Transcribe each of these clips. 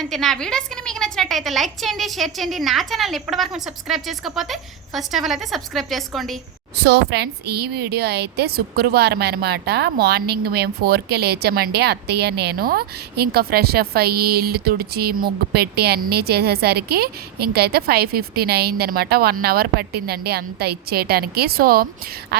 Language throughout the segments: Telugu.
శ్రావంతి నా వీడియోస్ మీకు నచ్చినట్టయితే లైక్ చేయండి షేర్ చేయండి. నా ఛానల్ని ఇప్పటివరకు సబ్స్క్రైబ్ చేసుకోకపోతే ఫస్ట్ ఆఫ్ ఆల్ అయితే సబ్స్క్రైబ్ చేసుకోండి. సో ఫ్రెండ్స్ ఈ వీడియో అయితే శుక్రవారం అనమాట మార్నింగ్ మేము ఫోర్కే లేచామండి అత్తయ్య నేను. ఇంకా ఫ్రెష్ అప్ అయ్యి ఇల్లు తుడిచి ముగ్గు పెట్టి అన్నీ చేసేసరికి ఇంకైతే ఫైవ్ ఫిఫ్టీన్ అయిందనమాట వన్ అవర్ పట్టిందండి అంత ఇచ్చేయటానికి. సో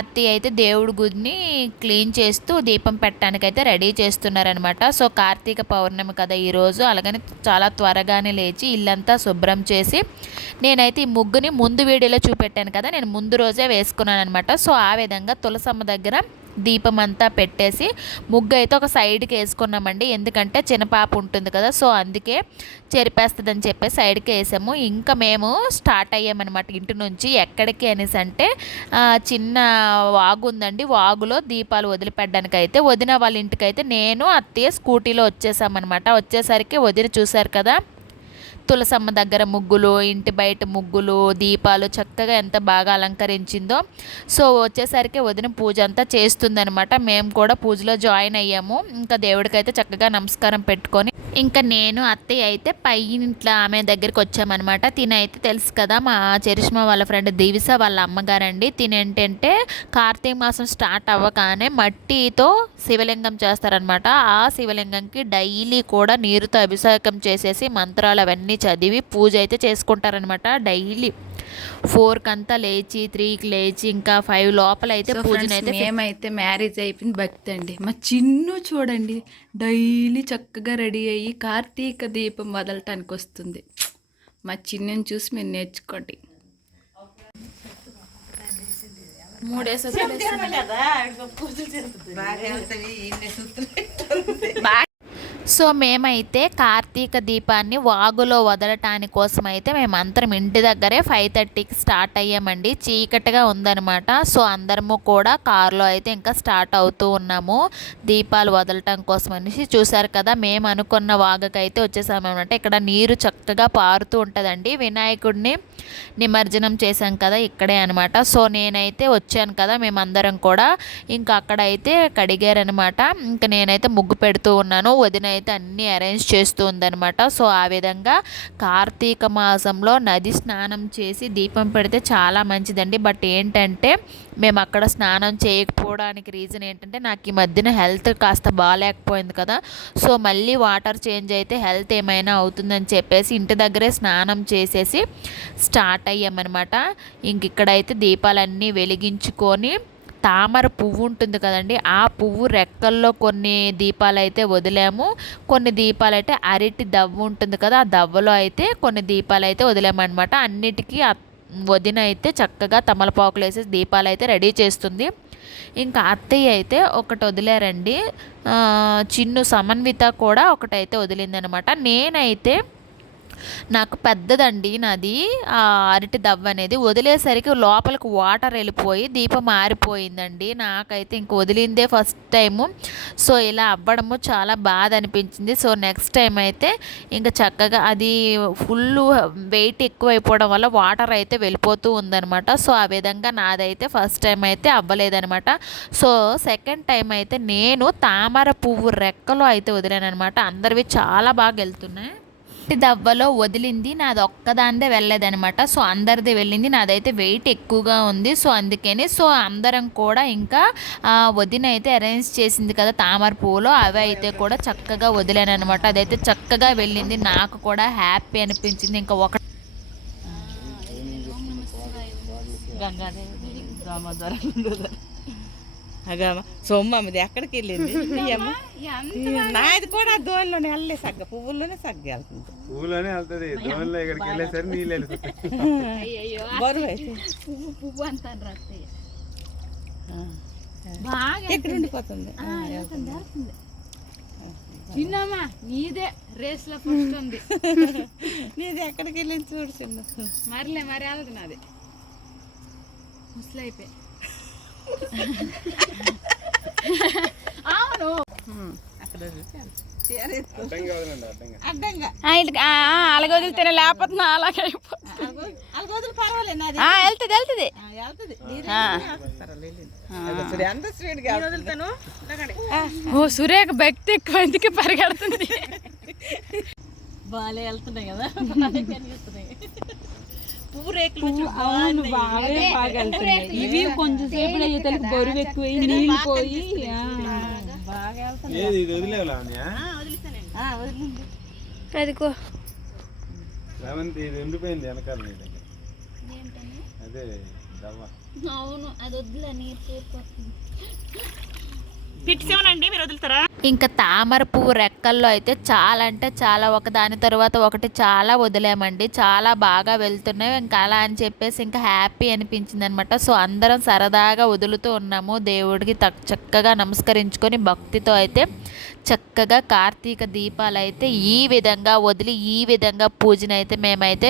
అత్తయ్య అయితే దేవుడి గుడిని క్లీన్ చేస్తూ దీపం పెట్టడానికి అయితే రెడీ చేస్తున్నారనమాట సో కార్తీక పౌర్ణమి కదా ఈరోజు అలాగని చాలా త్వరగానే లేచి ఇల్లంతా శుభ్రం చేసి నేనైతే ఈ ముగ్గుని ముందు వీడియోలో చూపెట్టాను కదా నేను ముందు రోజే వేసుకున్నాను అనమాట సో ఆ విధంగా తులసమ్మ దగ్గర దీపం అంతా పెట్టేసి ముగ్గు అయితే ఒక సైడ్కి వేసుకున్నామండి. ఎందుకంటే చిన్న పాప ఉంటుంది కదా సో అందుకే చెరిపేస్తుందని చెప్పి సైడ్కి వేసాము. ఇంకా మేము స్టార్ట్ అయ్యామన్నమాట ఇంటి నుంచి ఎక్కడికి అనేసి అంటే చిన్న వాగు ఉందండి. వాగులో దీపాలు వదిలిపెట్టడానికి అయితే వదిన వాళ్ళ ఇంటికి అయితే నేను అత్తయ్య స్కూటీలో వచ్చేసామన్నమాట. వచ్చేసరికి వదిన చూశారు కదా తులసమ్మ దగ్గర ముగ్గులు ఇంటి బయట ముగ్గులు దీపాలు చక్కగా ఎంత బాగా అలంకరించిందో. సో వచ్చేసరికి వదిన పూజ అంతా చేస్తుందనమాట మేము కూడా పూజలో జాయిన్ అయ్యాము. ఇంకా దేవుడికైతే చక్కగా నమస్కారం పెట్టుకొని ఇంకా నేను అత్తయ్య అయితే పై ఇంట్లో ఆమె దగ్గరికి వచ్చామన్నమాట. తినైతే తెలుసు కదా మా చరిష్మా వాళ్ళ ఫ్రెండ్ దివిస వాళ్ళ అమ్మగారండి. తినేంటంటే కార్తీక మాసం స్టార్ట్ అవ్వగానే మట్టితో శివలింగం చేస్తారనమాట ఆ శివలింగంకి డైలీ కూడా నీరుతో అభిషేకం చేసేసి మంత్రాలు అవన్నీ చదివి పూజ అయితే చేసుకుంటారనమాట డైలీ ఫోర్కి అంతా లేచి త్రీకి లేచి ఇంకా ఫైవ్ లోపల అయితే పూజనైతే ఫ్రెండ్స్, మేమైతే మ్యారేజ్ అయిపోయింది భక్తి అండి మా చిన్ను చూడండి డైలీ చక్కగా రెడీ అయ్యి కార్తీక దీపం వదలటానికి వస్తుంది. మా చిన్నుని చూసి మీరు నేర్చుకోండి. మూడేసి సో మేమైతే కార్తీక దీపాన్ని వాగులో వదలటానికి కోసం అయితే మేమందరం ఇంటి దగ్గరే ఫైవ్ థర్టీకి స్టార్ట్ అయ్యామండి. చీకటిగా ఉందనమాట సో అందరము కూడా కారులో అయితే ఇంకా స్టార్ట్ అవుతూ ఉన్నాము. దీపాలు వదలటం కోసం అనేసి చూసారు కదా మేము అనుకున్న వాగకైతే వచ్చేసామన్నమాట ఇక్కడ నీరు చక్కగా పారుతూ ఉంటుందండి. వినాయకుడిని నిమజ్జనం చేశాం కదా ఇక్కడే అనమాట సో నేనైతే వచ్చాను కదా మేమందరం కూడా. ఇంకా అక్కడైతే కడిగారనమాట ఇంకా నేనైతే ముగ్గు పెడుతూ ఉన్నాను. వదిన అయితే అన్నీ అరేంజ్ చేస్తూ ఉందనమాట సో ఆ విధంగా కార్తీక మాసంలో నది స్నానం చేసి దీపం పెడితే చాలా మంచిదండి. బట్ ఏంటంటే మేము అక్కడ స్నానం చేయకపోవడానికి రీజన్ ఏంటంటే నాకు ఈ మధ్యన హెల్త్ కాస్త బాగాలేకపోయింది కదా. సో మళ్ళీ వాటర్ చేంజ్ అయితే హెల్త్ ఏమైనా అవుతుందని చెప్పేసి ఇంటి దగ్గరే స్నానం చేసేసి స్టార్ట్ అయ్యామన్నమాట. ఇంక ఇక్కడైతే దీపాలన్నీ వెలిగించుకొని తామర పువ్వు ఉంటుంది కదండి ఆ పువ్వు రెక్కల్లో కొన్ని దీపాలు అయితే వదిలాము. కొన్ని దీపాలు అయితే అరటి దవ్వ ఉంటుంది కదా ఆ దవ్వలో అయితే కొన్ని దీపాలు అయితే వదిలామన్నమాట. అన్నిటికీ వదిన అయితే చక్కగా తమలపాకులు వేసి దీపాలు అయితే రెడీ చేస్తుంది. ఇంకా అత్తయ్య అయితే ఒకటి వదిలేరండి. చిన్ను సమన్విత కూడా ఒకటైతే వదిలిందనమాట. నేనైతే నాకు పెద్దదండి నాది. ఆ అరటి దవ్వ అనేది. వదిలేసరికి లోపలికి వాటర్ వెళ్ళిపోయి దీపం ఆరిపోయిందండి. నాకైతే ఇంక వదిలిందే ఫస్ట్ టైము. సో ఇలా అవ్వడము చాలా బాధ అనిపించింది సో నెక్స్ట్ టైం అయితే ఇంకా చక్కగా అది ఫుల్ వెయిట్ ఎక్కువైపోవడం వల్ల వాటర్ అయితే వెళ్ళిపోతూ ఉందనమాట సో ఆ విధంగా నాదైతే ఫస్ట్ టైం అయితే అవ్వలేదనమాట సో సెకండ్ టైం అయితే నేను తామర పువ్వు రెక్కలో అయితే వదిలాను అనమాట అందరివి చాలా బాగా వెళ్తున్నాయి మట్టి దవ్వలో వదిలింది. నాది ఒక్కదాందే వెళ్ళలేదనమాట సో అందరిది వెళ్ళింది. నాదైతే వెయిట్ ఎక్కువగా ఉంది. సో అందుకని సో అందరం కూడా ఇంకా వదిన అయితే అరేంజ్ చేసింది కదా తామర పువ్వులో. అవి అయితే కూడా చక్కగా వదిలాను అనమాట అదైతే చక్కగా వెళ్ళింది. నాకు కూడా హ్యాపీ అనిపించింది. ఇంకా ఒక అగమ్మ సొమ్మది ఎక్కడికి వెళ్ళింది. నాది కూడా దోనిలోనే వెళ్ళలే సగ్గ పువ్వుల్లోనే సగ్గ వెళ్తుంది. పూలోనే వెళ్తుంది. దోనిలో ఇక్కడికి వెళ్ళేసరికి నీళ్ళు అయితే. పువ్వు పువ్వు అంటాను అత్తయ్య. ఆ. బాగా ఎక్కడ ఉండిపోతుంది. చిన్నమ్మా నీదే రేస్లో ఫస్ట్ ఉంది. నీది ఎక్కడికి వెళ్ళింది చూడు చిన్న. మరిలే మరి వెళ్తుంది అది ముసలి అయిపోయి అవును. అలాగే వదిలితేనే లేకపోతున్నా అలాగే వెళ్తుంది ఓ సురేఖ భక్తి ఎక్కువ ఎందుకు పరిగెడుతుంది? బాగా వెళ్తున్నాయి కదా. కనిపిస్తున్నాయి పువ్వు రేకులు అవును బాగా వెళ్తున్నాయి ఇవి కొంచెం సేపు అయ్యేసరికి బరువు ఎక్కువ నీళ్ళు పోయి ఏది ఇది? అదిగో. ఇది ఎండిపోయింది వెనకాల నీ దగ్గర. అదే అవును అది వద్దులే నీరు చేరిపోతుంది. మీరు వదులుతారా? ఇంకా తామర పువ్వు రెక్కల్లో అయితే చాలా అంటే చాలా. ఒకదాని తర్వాత ఒకటి చాలా వదిలామండి. చాలా బాగా వెళ్తున్నాయి. ఇంకా అలా అని చెప్పేసి ఇంకా హ్యాపీ అనిపించింది అనమాట సో అందరం సరదాగా వదులుతూ ఉన్నాము. దేవుడికి తక్ చక్కగా నమస్కరించుకొని భక్తితో అయితే చక్కగా కార్తీక దీపాలు అయితే ఈ విధంగా వదిలి ఈ విధంగా పూజనైతే అయితే మేమైతే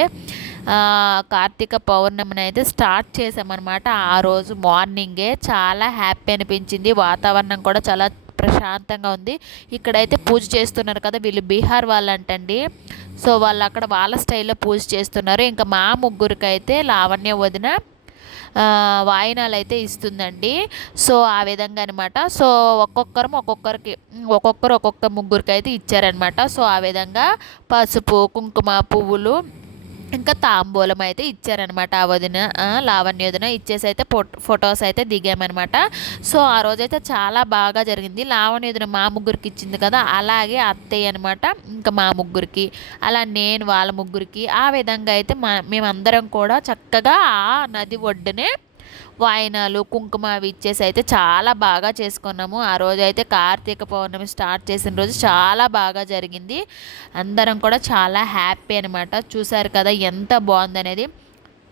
కార్తీక పౌర్ణమిని అయితే స్టార్ట్ చేసామన్నమాట ఆ రోజు మార్నింగే చాలా హ్యాపీ అనిపించింది. వాతావరణం కూడా చాలా ప్రశాంతంగా ఉంది. ఇక్కడైతే పూజ చేస్తున్నారు కదా వీళ్ళు బీహార్ వాళ్ళంటండి. సో వాళ్ళు అక్కడ వాళ్ళ స్టైల్లో పూజ చేస్తున్నారు. ఇంకా మా ముగ్గురికి అయితే లావణ్య వదిన ఆ, వాయినాలు అయితే ఇస్తుందండి. సో ఆ విధంగా అనమాట సో ఒక్కొక్కరం ఒక్కొక్కరికి ఒక్కొక్కరు ఒక్కొక్క ముగ్గురికి అయితే ఇచ్చారనమాట సో ఆ విధంగా పసుపు కుంకుమ పువ్వులు ఇంకా తాంబూలం అయితే ఇచ్చారనమాట ఆ వదిన లావణ్య వదిన. ఇచ్చేసి అయితే ఫొటోస్ అయితే దిగామన్నమాట. సో ఆ రోజైతే చాలా బాగా జరిగింది. లావణ్య వదిన మా ముగ్గురికి ఇచ్చింది కదా అలాగే అత్తయ్య అనమాట ఇంకా మా ముగ్గురికి అలా నేను వాళ్ళ ముగ్గురికి. ఆ విధంగా అయితే మా మేమందరం కూడా చక్కగా ఆ నది ఒడ్డునే వాయినాలు కుంకుమ అవి ఇచ్చేసి అయితే చాలా బాగా చేసుకున్నాము. ఆ రోజు అయితే కార్తీక పౌర్ణమి స్టార్ట్ చేసిన రోజు చాలా బాగా జరిగింది. అందరం కూడా చాలా హ్యాపీ అనమాట చూసారు కదా ఎంత బాగుందనేది.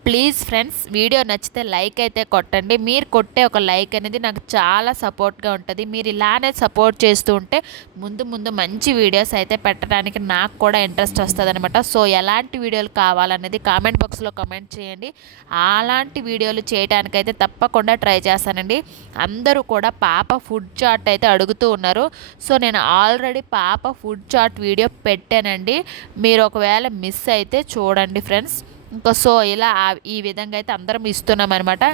ప్లీజ్ ఫ్రెండ్స్ వీడియో నచ్చితే లైక్ అయితే కొట్టండి. మీరు కొట్టే ఒక లైక్ అనేది నాకు చాలా సపోర్ట్గా ఉంటుంది. మీరు ఇలానే సపోర్ట్ చేస్తూ ఉంటే ముందు ముందు మంచి వీడియోస్ అయితే పెట్టడానికి నాకు కూడా ఇంట్రెస్ట్ వస్తుంది అనమాట సో ఎలాంటి వీడియోలు కావాలనేది కామెంట్ బాక్స్లో కమెంట్ చేయండి. అలాంటి వీడియోలు చేయడానికైతే తప్పకుండా ట్రై చేస్తానండి. అందరూ కూడా పాప ఫుడ్ చాట్ అయితే అడుగుతూ ఉన్నారు. సో నేను ఆల్రెడీ పాప ఫుడ్ చాట్ వీడియో పెట్టానండి. మీరు ఒకవేళ మిస్ అయితే చూడండి ఫ్రెండ్స్. ఇంకా సో ఇలా ఈ విధంగా అయితే అందరం ఇస్తున్నాం అనమాట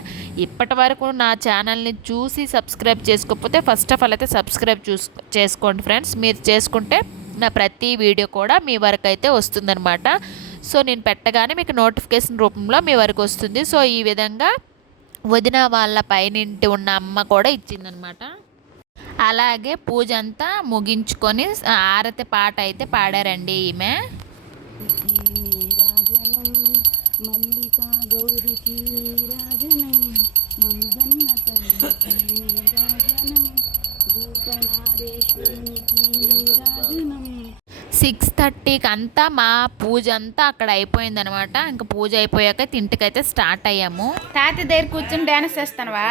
ఇప్పటి వరకు నా ఛానల్ని చూసి సబ్స్క్రైబ్ చేసుకోకపోతే ఫస్ట్ ఆఫ్ ఆల్ అయితే సబ్స్క్రైబ్ చూస్ చేసుకోండి ఫ్రెండ్స్. మీరు చేసుకుంటే నా ప్రతి వీడియో కూడా మీ వరకు అయితే వస్తుందన్నమాట. సో నేను పెట్టగానే మీకు నోటిఫికేషన్ రూపంలో మీ వరకు వస్తుంది. సో ఈ విధంగా వదిన వాళ్ళ పైనింటి ఉన్న అమ్మ కూడా ఇచ్చిందనమాట అలాగే పూజ అంతా ముగించుకొని ఆరతి పాట అయితే పాడారండి ఈమె. సిక్స్ థర్టీకి అంతా మా పూజ అంతా అక్కడ అయిపోయిందనమాట. ఇంకా పూజ అయిపోయాక ఇంటికైతే స్టార్ట్ అయ్యాము. తాత దగ్గర కూర్చొని డాన్స్ చేస్తానువా?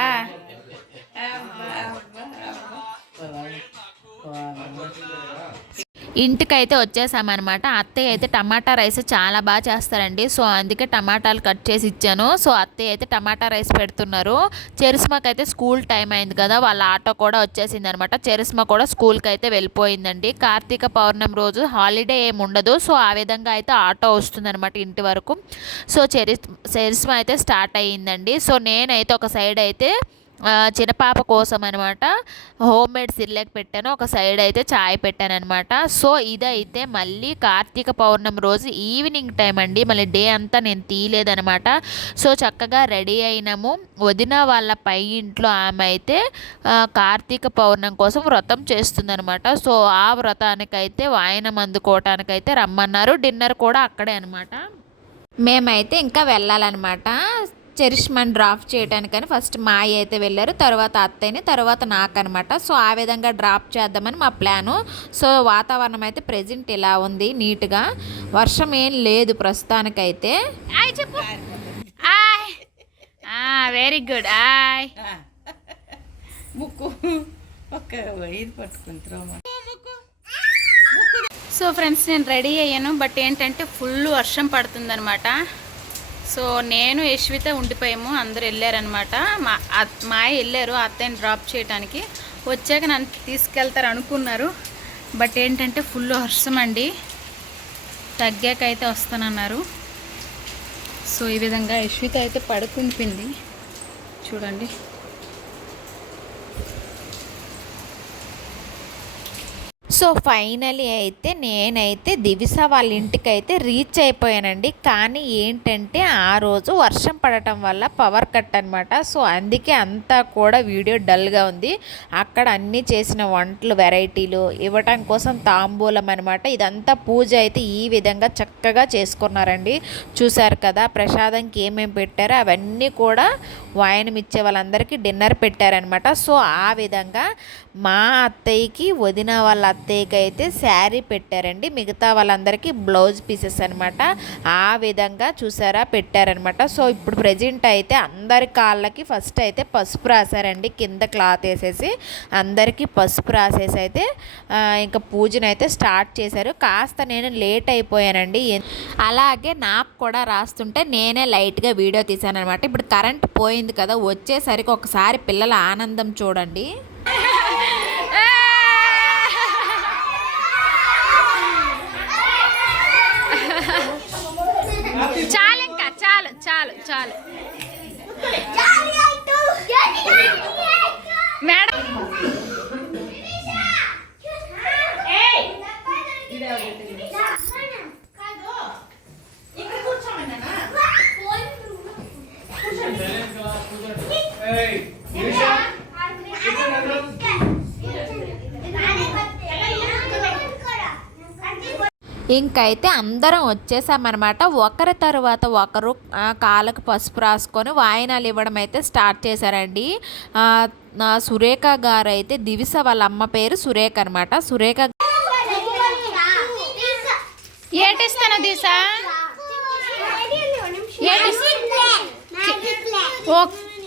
ఇంటికైతే వచ్చేసామన్నమాట. అత్తయ్య అయితే టమాటా రైస్ చాలా బాగా చేస్తారండి. సో అందుకే టమాటాలు కట్ చేసి ఇచ్చాను. సో అత్తయ్య అయితే టమాటా రైస్ పెడుతున్నారు. చెరుస్మకి అయితే స్కూల్ టైం అయింది కదా వాళ్ళ ఆటో కూడా వచ్చేసింది అనమాట చెరుస్మ కూడా స్కూల్కి అయితే వెళ్ళిపోయిందండి. కార్తీక పౌర్ణమి రోజు హాలిడే ఏమి ఉండదు. సో ఆ విధంగా అయితే ఆటో వస్తుందన్నమాట ఇంటి వరకు. సో చెరిస్ చెరుస్మ అయితే స్టార్ట్ అయ్యిందండి. సో నేనైతే ఒక సైడ్ అయితే చిన్నపాప కోసం అనమాట హోమ్ మేడ్ సిర్లేక్ పెట్టాను. ఒక సైడ్ అయితే చాయ్ పెట్టాను అనమాట సో ఇదైతే మళ్ళీ కార్తీక పౌర్ణమి రోజు ఈవినింగ్ టైం అండి. మళ్ళీ డే అంతా నేను తీయలేదనమాట. సో చక్కగా రెడీ అయినాము. వదిన వాళ్ళ పై ఇంట్లో ఆమె అయితే కార్తీక పౌర్ణమి కోసం వ్రతం చేస్తుందనమాట. సో ఆ వ్రతానికైతే వాయనం అందుకోవటానికైతే రమ్మన్నారు. డిన్నర్ కూడా అక్కడే అనమాట. మేమైతే ఇంకా వెళ్ళాలన్నమాట చరిష్మని డ్రాప్ చేయడానికని ఫస్ట్ మాయ అయితే వెళ్ళారు తర్వాత అత్తయ్యని తర్వాత నాకనమాట. సో ఆ విధంగా డ్రాప్ చేద్దామని మా ప్లాను. సో వాతావరణం అయితే ప్రజెంట్ ఇలా ఉంది నీట్గా. వర్షం ఏం లేదు ప్రస్తుతానికైతే. చెప్పు. వెరీ గుడ్ ఆయ్. ముక్కు. ఒక్క ఇది పట్టుకుంటారు సో ఫ్రెండ్స్ నేను రెడీ అయ్యాను బట్ ఏంటంటే ఫుల్ వర్షం పడుతుందనమాట. సో నేను యశ్విత ఉండిపోయాము అందరు వెళ్ళారనమాట మా మాయ మా వెళ్ళారు అత్తయ్యని డ్రాప్ చేయడానికి వచ్చాక నన్ను తీసుకెళ్తారు అనుకున్నారు. బట్ ఏంటంటే ఫుల్ వర్షం అండి. తగ్గాక అయితే వస్తానన్నారు. సో ఈ విధంగా యశ్విత అయితే పడుకుంపింది చూడండి. సో ఫైనలీ అయితే నేనైతే దివిస వాళ్ళ ఇంటికి అయితే రీచ్ అయిపోయానండి. కానీ ఏంటంటే ఆ రోజు వర్షం పడటం వల్ల పవర్ కట్ అనమాట సో అందుకే అంతా కూడా వీడియో డల్గా ఉంది. అక్కడ అన్నీ చేసిన వంటలు వెరైటీలు ఇవ్వటం కోసం తాంబూలం అనమాట ఇదంతా పూజ అయితే ఈ విధంగా చక్కగా చేసుకున్నారండి. చూశారు కదా ప్రసాదంకి ఏమేమి పెట్టారో అవన్నీ కూడా వాయనం ఇచ్చే వాళ్ళందరికీ డిన్నర్ పెట్టారనమాట సో ఆ విధంగా మా అత్తయ్యకి వదిన వాళ్ళ అత్తయ్యకి అయితే శారీ పెట్టారండి. మిగతా వాళ్ళందరికీ బ్లౌజ్ పీసెస్ అనమాట ఆ విధంగా చూసారా? పెట్టారనమాట సో ఇప్పుడు ప్రజెంట్ అయితే అందరి కాళ్ళకి ఫస్ట్ అయితే పసుపు రాశారండి. కింద క్లాత్ వేసేసి అందరికీ పసుపు రాసేసి అయితే ఇంకా పూజను అయితే స్టార్ట్ చేశారు. కాస్త నేను లేట్ అయిపోయానండి. అలాగే నాకు కూడా రాస్తుంటే నేనే లైట్గా వీడియో తీశాను అనమాట ఇప్పుడు కరెంట్ పోయింది కదా వచ్చేసరికి ఒకసారి పిల్లల ఆనందం చూడండి. చాలు చాలు చాలు మేడం ఇంకైతే అందరం వచ్చేసామన్నమాట ఒకరి తర్వాత ఒకరు కాళ్ళకు పసుపు రాసుకొని వాయినాలు ఇవ్వడం అయితే స్టార్ట్ చేశారండి ఆ, నా సురేఖ గారు అయితే దివిస వాళ్ళ అమ్మ పేరు సురేఖ అనమాట సురేఖ ఏటిస్తాను దీసా ఓ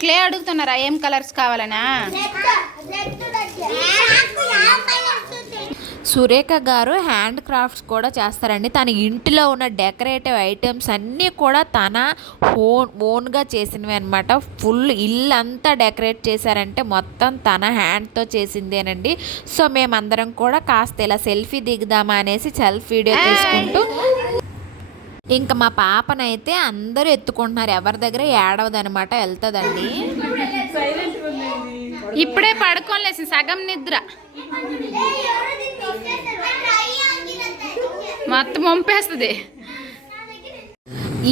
క్లే అడుగుతున్నారా ఏం కలర్స్ కావాలనా సురేఖ గారు హ్యాండ్ క్రాఫ్ట్స్ కూడా చేస్తారండి. తన ఇంటిలో ఉన్న డెకరేటివ్ ఐటమ్స్ అన్నీ కూడా తన ఓన్ ఓన్గా చేసినవి అనమాట ఫుల్ ఇల్లు అంతా డెకరేట్ చేశారంటే మొత్తం తన హ్యాండ్తో చేసిందేనండి. సో మేమందరం కూడా కాస్త ఇలా సెల్ఫీ దిగుదామా అనేసి సెల్ఫ్ వీడియో తీసుకుంటూ ఇంకా మా పాపనైతే అందరూ ఎత్తుకుంటున్నారు. ఎవరి దగ్గర ఏడవదనమాట వెళ్తుందండి. ఇప్పుడే పడుకోలేసి సగం నిద్ర. మొత్తం వంపేస్తుంది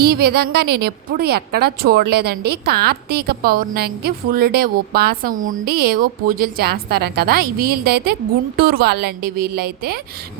ఈ విధంగా నేను ఎప్పుడు ఎక్కడ చూడలేదండి. కార్తీక పౌర్ణమికి ఫుల్ డే ఉపవాసం ఉండి ఏవో పూజలు చేస్తారు కదా. వీళ్ళదైతే గుంటూరు వాళ్ళండి వీళ్ళైతే.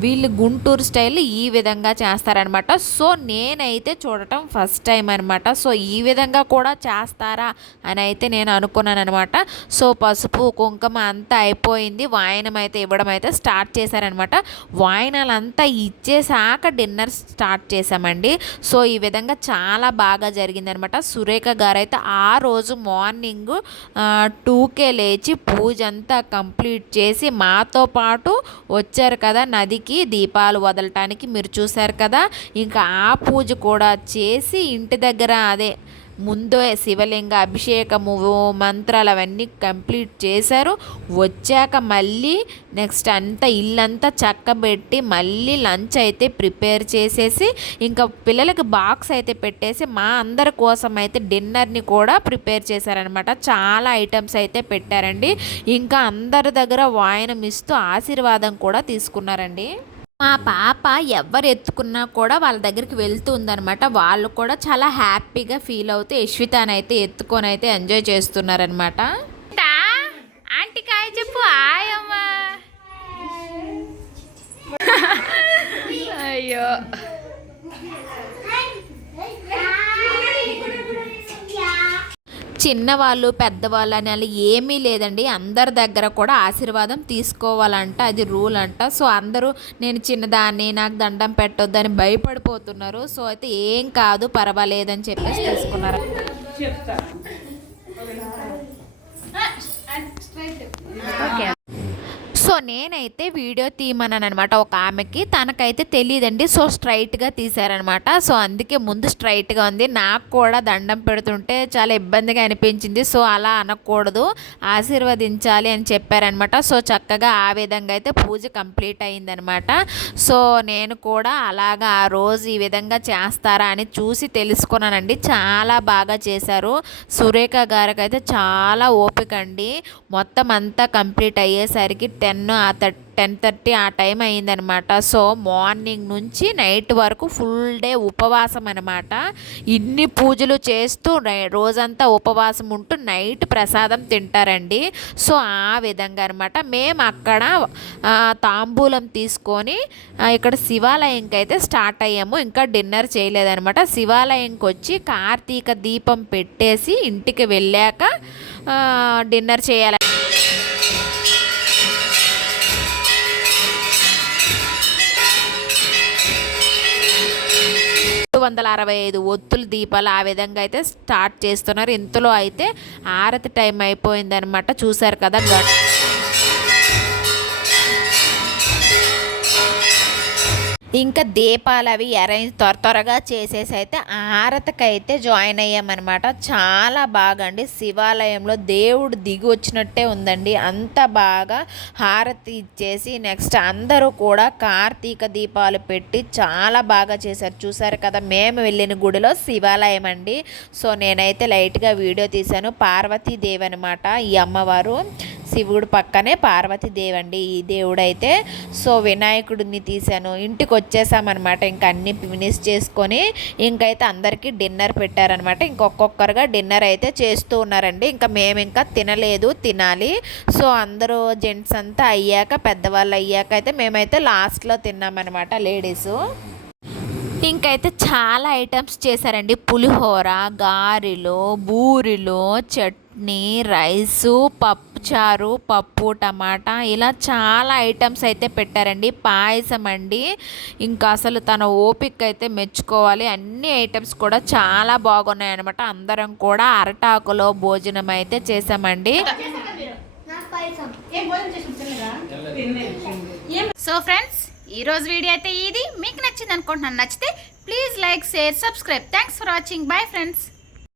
వీళ్ళు గుంటూరు స్టైల్ ఈ విధంగా చేస్తారనమాట. సో నేనైతే చూడటం ఫస్ట్ టైం అనమాట. సో ఈ విధంగా కూడా చేస్తారా అని అయితే నేను అనుకున్నాను అనమాట సో పసుపు కుంకుమ అంతా అయిపోయింది. వాయనం అయితే ఇవ్వడం అయితే స్టార్ట్ చేశారనమాట. వాయనాలంతా ఇచ్చేసాక డిన్నర్ స్టార్ట్ చేసామండి సో ఈ విధంగా చాలా బాగా జరిగిందనమాట. సురేఖ గారు అయితే ఆ రోజు మార్నింగ్ టూకే లేచి పూజ అంతా కంప్లీట్ చేసి మాతో పాటు వచ్చారు కదా నదికి దీపాలు వదలటానికి మీరు చూశారు కదా. ఇంకా ఆ పూజ కూడా చేసి ఇంటి దగ్గర అదే ముందే శివలింగ అభిషేకము మంత్రాలు అవన్నీ కంప్లీట్ చేశారు. వచ్చాక మళ్ళీ నెక్స్ట్ అంతా ఇల్లంతా చక్కబెట్టి మళ్ళీ లంచ్ అయితే ప్రిపేర్ చేసేసి ఇంకా పిల్లలకి బాక్స్ అయితే పెట్టేసి మా అందరి కోసం అయితే డిన్నర్ని కూడా ప్రిపేర్ చేశారనమాట చాలా ఐటమ్స్ అయితే పెట్టారండి. ఇంకా అందరి దగ్గర వాయనం ఇస్తూ ఆశీర్వాదం కూడా తీసుకున్నారండి. మా పాప ఎవరు ఎత్తుకున్నా కూడా వాళ్ళ దగ్గరికి వెళ్తూ ఉందనమాట వాళ్ళు కూడా చాలా హ్యాపీగా ఫీల్ అవుతూ యశ్వితానైతే ఎత్తుకొని అయితే ఎంజాయ్ చేస్తున్నారనమాట ఆంటీ కాయ చెప్పు ఆయమ్మా అయ్యో. చిన్నవాళ్ళు పెద్దవాళ్ళు అని అలా ఏమీ లేదండి. అందరి దగ్గర కూడా ఆశీర్వాదం తీసుకోవాలంట. అది రూల్ అంట. సో అందరూ నేను చిన్నదాన్ని నాకు దండం పెట్టొద్దని భయపడిపోతున్నారు. సో అయితే ఏం కాదు పర్వాలేదని చెప్పేసి తీసుకున్నారు ఓకే సో నేనైతే వీడియో తీయమన్నాను అనమాట ఒక ఆమెకి తనకైతే తెలియదండి. సో స్ట్రైట్గా తీశారనమాట సో అందుకే ముందు స్ట్రైట్గా ఉంది. నాకు కూడా దండం పెడుతుంటే చాలా ఇబ్బందిగా అనిపించింది. సో అలా అనకూడదు. ఆశీర్వదించాలి అని చెప్పారనమాట సో చక్కగా ఆ విధంగా అయితే పూజ కంప్లీట్ అయిందనమాట సో నేను కూడా అలాగా ఆ రోజు ఈ విధంగా చేస్తారా అని చూసి తెలుసుకున్నానండి. చాలా బాగా చేశారు. సురేఖ గారికి అయితే చాలా ఓపిక అండి. మొత్తం అంతా కంప్లీట్ అయ్యేసరికి ten uh thirty ten thirty ఆ టైం అయిందనమాట. సో మార్నింగ్ నుంచి నైట్ వరకు ఫుల్ డే ఉపవాసం అనమాట ఇన్ని పూజలు చేస్తూ రోజంతా ఉపవాసం ఉంటూ నైట్ ప్రసాదం తింటారండి. సో ఆ విధంగా అనమాట మేము అక్కడ తాంబూలం తీసుకొని ఇక్కడ శివాలయంకి అయితే స్టార్ట్ అయ్యాము. ఇంకా డిన్నర్ చేయలేదనమాట శివాలయంకి వచ్చి కార్తీక దీపం పెట్టేసి ఇంటికి వెళ్ళాక డిన్నర్ చేయాలి వందల అరవై ఐదు ఒత్తులు దీపాలు ఆ విధంగా అయితే స్టార్ట్ చేస్తున్నారు. ఇంతలో అయితే ఆరతి టైం అయిపోయిందనమాట చూసారు కదా గట్ ఇంకా దీపాలు అవి అరేంజ్ త్వర త్వరగా చేసేసి అయితే ఆరతకైతే అయితే జాయిన్ అయ్యామన్నమాట. చాలా బాగా అండి శివాలయంలో దేవుడు దిగి వచ్చినట్టే ఉందండి. అంత బాగా హారతి ఇచ్చేసి నెక్స్ట్ అందరూ కూడా కార్తీక దీపాలు పెట్టి చాలా బాగా చేశారు. చూసారు కదా మేము వెళ్ళిన గుడిలో శివాలయం అండి. సో నేనైతే లైట్గా వీడియో తీశాను. పార్వతీదేవి అనమాట ఈ అమ్మవారు. శివుడు పక్కనే పార్వతీదేవి అండి ఈ దేవుడైతే సో వినాయకుడిని తీశాను. ఇంటికి వచ్చేసామన్నమాట ఇంకా అన్ని ఫినిష్ చేసుకొని ఇంకైతే అందరికీ డిన్నర్ పెట్టారనమాట ఇంకొక్కొక్కరుగా డిన్నర్ అయితే చేస్తూ ఉన్నారండి. ఇంకా మేము ఇంకా తినలేదు తినాలి. సో అందరూ జెంట్స్ అంతా అయ్యాక పెద్దవాళ్ళు అయ్యాక అయితే మేమైతే లాస్ట్లో తిన్నామన్నమాట లేడీసు. ఇంకైతే చాలా ఐటమ్స్ చేశారండి. పులిహోర గారెలు బూరెలు చట్నీ రైసు చారు పప్పు టమాటా ఇలా చాలా ఐటమ్స్ అయితే పెట్టారండి. పాయసం అండి. ఇంకా అసలు తన ఓపిక అయితే మెచ్చుకోవాలి. అన్ని ఐటమ్స్ కూడా చాలా బాగున్నాయి అనమాట అందరం కూడా అరటాకులో భోజనం అయితే చేసామండి. సో ఫ్రెండ్స్ ఈరోజు వీడియో అయితే ఇది. మీకు నచ్చింది అనుకుంటున్నాను నచ్చితే please like share subscribe. Thanks for watching bye friends